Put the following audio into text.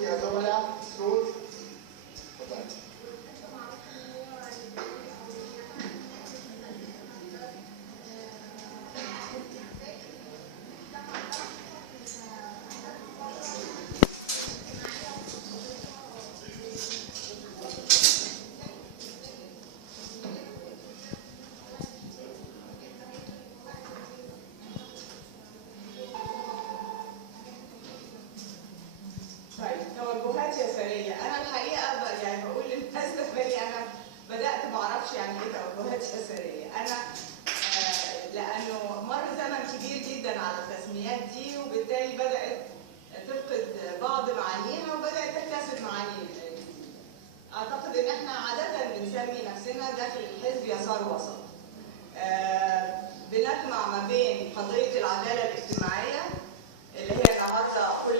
صوت يا زملاء، صوت. تفضل. توجهات يساريه، انا الحقيقه يعني بقول للناس بالي انا بدات ما اعرفش يعني ايه توجهات يساريه، انا لانه مر زمن كبير جدا على التسميات دي وبالتالي بدات تفقد بعض معانيها وبدات تكتسب معاني. اعتقد ان احنا عاده بنسمي نفسنا داخل الحزب يسار وسط. بنجمع ما بين قضيه العداله الاجتماعيه اللي هي النهارده كل